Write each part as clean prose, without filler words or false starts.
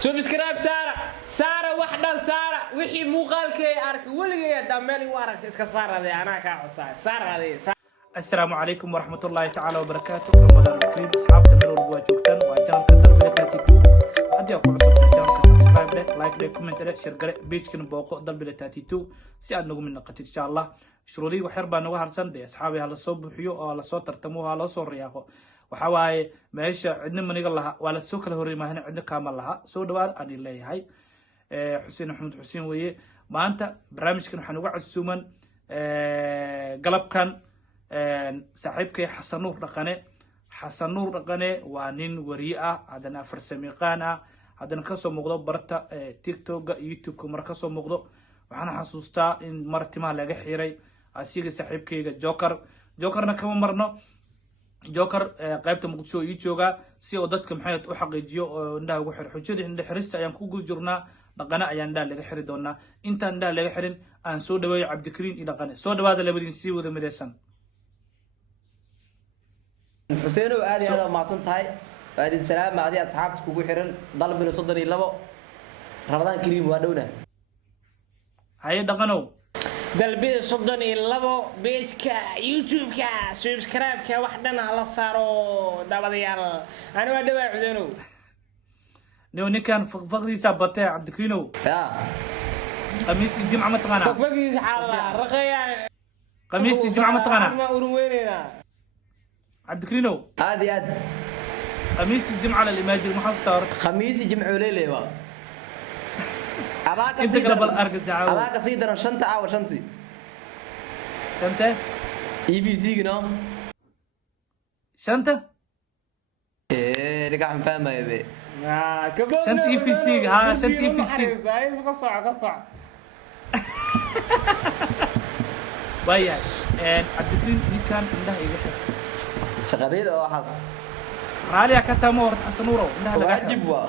سبسكرايب سارة واحدة سارة وحي مقالكي أرك ولقي دمالي وارك تكسر هذه أنا كعصار سارة هذه. السلام عليكم ورحمة الله تعالى وبركاته. رمضان الكريم أصحاب تمرور بواجوكتان وأجان كتر بلك تيتو هدي أقول عصب أجان كسبسكرايب لك لايك لك كومنت لك شير لك بيج كن بوقو دل بلك تيتو سياد نقوم من نقطة إن شاء الله شروري وحربا نوها هرسان دي أصحابي هلا صوب حيو أو هلا صوت ترتموها هلا صور رياقو وحواي معيش عندنا من يقول لها ولا تسوق الهوري ما هنا عندنا كامل لها سو دوار أني اللي هاي حسين محمد حسين ويه ما أنت برامج كانوا حنوقع السومن قلب كان صاحبك حسن نور رقني وانين وريئة هذا فرسميقانا هذا كسو مقدو برتا تيك توك يوتيوب كمر كسو مقدو وحنا حسوستا إن مرتي ما لقى حيري أسيق صاحبك جوكرنا كم مرنا جوكر قيبت مقدسو يوتيوبا سي وددكم حيات u xaqiijiyo oo indhaha ugu xir xujada indha xirista ayaan ku gud jirnaa dhaqana ayaan indhaha laga xiri doonaa intaan indhaha laga xirin aan soo dhaweeyo Cabdikariin iyo dhaqane soo dhawaada labadiin si wada midaysan حسين وآدي هذا ما صنتهاي وآدي السلام هذه أصحابك وجو حرن ضل من صدري لبو رمضان كريم وادونا هاي dhaqano دلبي صدني لبو بيسكا يوتيوب كا سبسكرايب كا وحدنا على صاروا دابديال أنا ودوا عزينو نيو كان فقدي سابته عبدكرينو يا قميص الجمعة متقنا فقدي حالا رقيا قميص الجمعة متقنا ما أروينا عبدكرينو هذه قميص الجمعة للإيماجي المحصر خميس جمع ليلة أراك انت قبل أرقص يا عاو أراك سيدنا شنطة أو شنطي شنطة في سيجنا شنطة إيه رجع فاهم يا بي شنطة في سيج ها شنطة في سيج قصع بايع عبدكريم كان عنده يحب شغالين أو حص رالي كتامور حسن نورو عنده واجب وا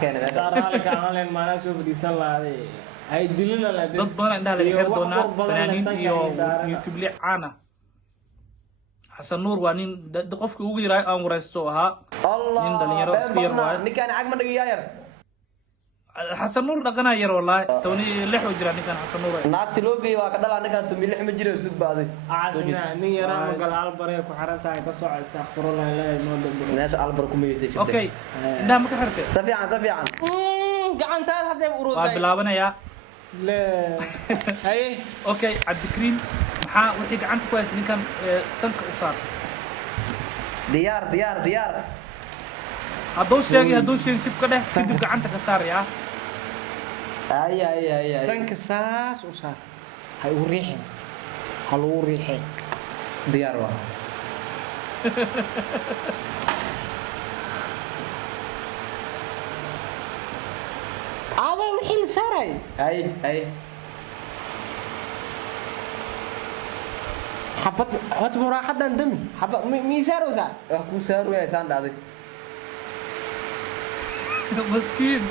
كان رالي كان ما نشوف دي سلا هذه هاي دلنا لا بس dad badan indhaha laga xir doonaa fanaaniin iyo youtube li caana xasan nuur waa nin qofkii ugu yaray aan wareysto ahaa الله nin dhalinyaro iska yar waay نكان عقب ما ياير xasan nuur dhaqana yar wallahi tawni lix u jira ninkan xasan nuur naagti loo geeyay waa ka dhalaa ninkan tummi lix ma jiro sug baaday عادنا nin yara ma gal albarey ku xarantahay ka soo caysa qurula ilaahay noo dambiyo meesha albar ku meeysay okay indhaha ma ka xirtay safiican gacantaad haday waa urusay bilaabanayaa la hay okay Cabdikariin maxaa wixii gacanta ku haysan ninkan sanka u saar diyaar hadduu sheegay sib ka dheh kadib gacanta ka saar yaa ay sanka saas u saar hay u riixin hal u riixin diyaar waa aba wixii la saaray ay xabad hot muraaxadan dami xabad miisaarosa wax ku saaru ay saan dhaaday مسكين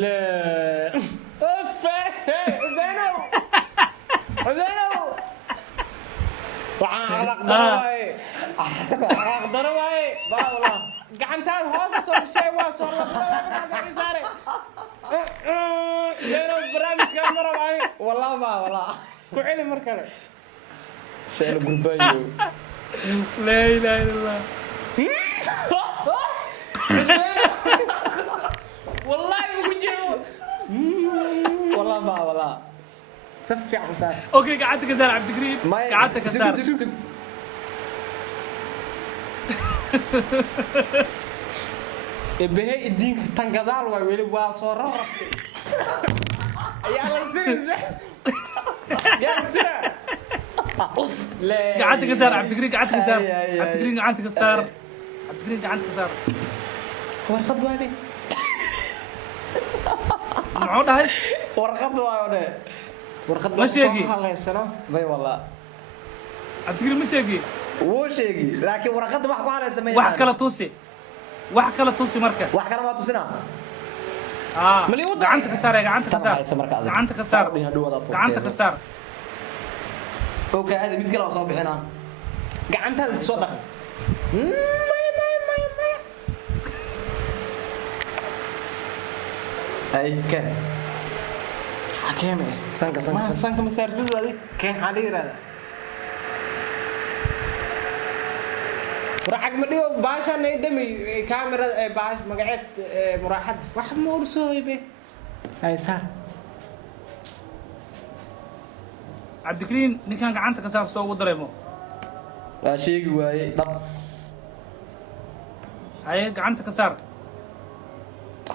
لا اوف زينو وعرق ضرباي باولا قعنتاد هوسه سو شيء واسو زينو برامج كاميرا باي والله كعلي مركله شيء القربان لا اله الا الله والله بوجهه والله سفع مسار اوكي قعدت كذا عبدكريم قعدت كذا بهي الدين تنقضال ويلي واصور يا لسن يا لسن اوف لا قعدت كذا عبدكريم قعدت كذا عبدكريم قعدت كذا عبدكريم قعدت كذا ورقد واي معود هاي ورقد واي ورقد ماشي يجي الله يسلم باي والله عبدكريم مش يجي wuu sheegi laakiin warqad wax ku halaysa ma wax kala tusi marka wax kala ma tusina gacanta ka saar gacanta ka saar okay hada mid kale soo bixina gacantaada soo dhaqan hay kan حكيمة sanka ما sanka سانك مسافر هذه كان حالي هذا راح مديو باشا نيدمي كاميرا باش مقعد مراحد واحد مورسوي به هاي صار cabdikariin ninkan gacanta ka saar soo ugu dareemo waa sheegi waaye dhab haye gacanta ka saar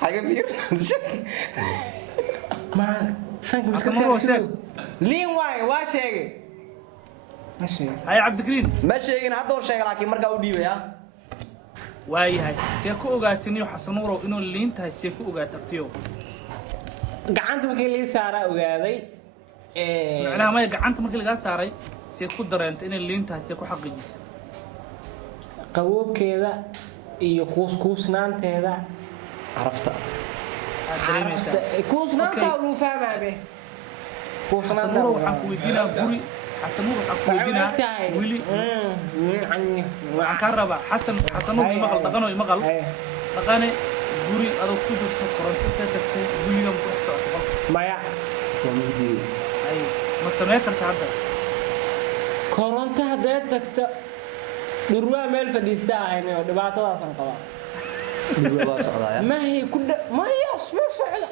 xaga fiir ما سانك Asamuro sheeg. لين واي واشيغي ماشي haye cabdikariin ma sheegin hadda oo sheegay laakiin markaa u dhiibaya waayahay see ku ogaatiniyo xasanuurow inuu liin tahay see ku ogaatagtiyo gacanta markii lii saaraa ogaaday macnaha maya gacanta markii lagaa saaray see ku dareentay inay liin tahay see ku xaqiijisay qawoobkeeda iyo kuusnaanteeda carafta aad dareemaysaa kuusnaanta Okay. luu fahmaa be xasanuurow waxaan ku weydiinaa guri xasanuur waxaan ku weydiinaa wili waxaan kaa rabaa xasanuur imaqal dhaqano imaqal dhaqane guri adoo ku jirto koronto ka tagtay gurigan ku dhex socoto qolka maya waa mugdiye ay ma samee karta hadda koronto hadday tagto dhurwaa meel fadhiista ahayni oo dhibaatadaasan qabaa dhigo baa socdaaya mahay ku mayas ma socdo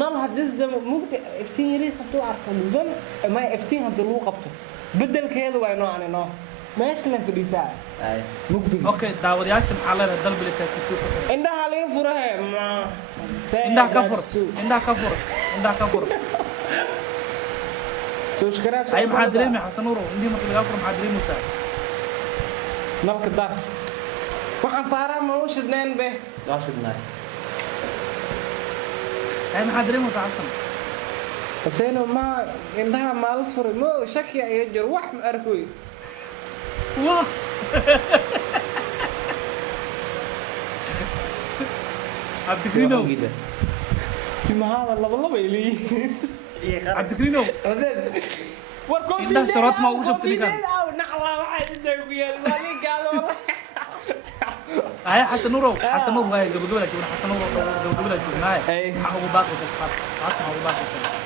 nal hadisda mugdi iftiin yariis hadduu arko mudan ma iftiin haddii lagu qabto bedelkeeda waa inoo anino meesha la fadhiisaa ay mugdi okay daawadayaasha maxaa leedahay dalbile taatitu ka fur indhaha laga furahe ma indhaha ka fur indhaha ka fur indhaha ka fur subscribe ay maxaa dareemay xasanuurow indhihi markii lagaa furo maxaa dareemaysaa nalka dar waxaan saaraa ma u shidnayn be waa shidnaa ay maxaa dareemaysaa xasan Huseeno ma indhaha maal furay mo shaki ay jir wax ma arkoy wah cabdikariinow timahada laba ili cabdikariinow war Indhaha sharaad ma ugu shubtay ninkan? nacla waxa inta ku yaal maalin gaado ay xasanuurow xasanuur waay gabadhooda joogna xasanuurow gabadhooda joognaay Ay. maxaa ugu baaqaysaa saxaabta maxaa ugu baaqaysaa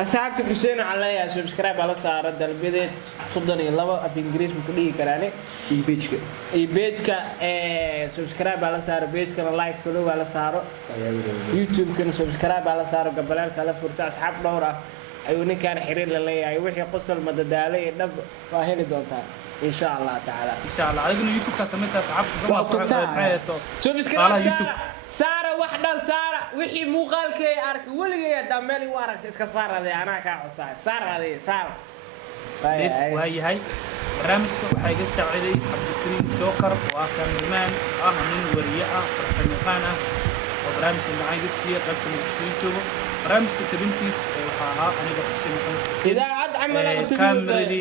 asxaabta Xuseen Calaya subscribe ala saara dalbadeed 32 af Ingiriis ku dhigi karaane iyo page-ka iyo page-ka subscribe ala saara page-kana like follow ala saaro YouTube-kana subscribe ala saaro gabalaalka la furta asxaab dhowr ah ayuu ninkaan xiriir la leeyahay wixii qosol madadaalo iyo dhab waa heli doontaa insha Allah taala insha Allah adiguna youtube ka sameeyta saxaabta sama ku xeeto subscribe YouTube. saara wax dhan saara wixii muuqaalkay arkay waligay dameel u aragtay iska saarade anaa ka xusaay saarade saar بس وهي هاي برامجك waxay iga saaciday Cabdikariin Joker waa kamilmaan min wariyaha farsamayaqaana oo barnaamijka macayga siiya qabta sii joogo barnaamijka tabintiis waxa ahaa aniga Xuseen Maxamed idaacad camal Kaamiradi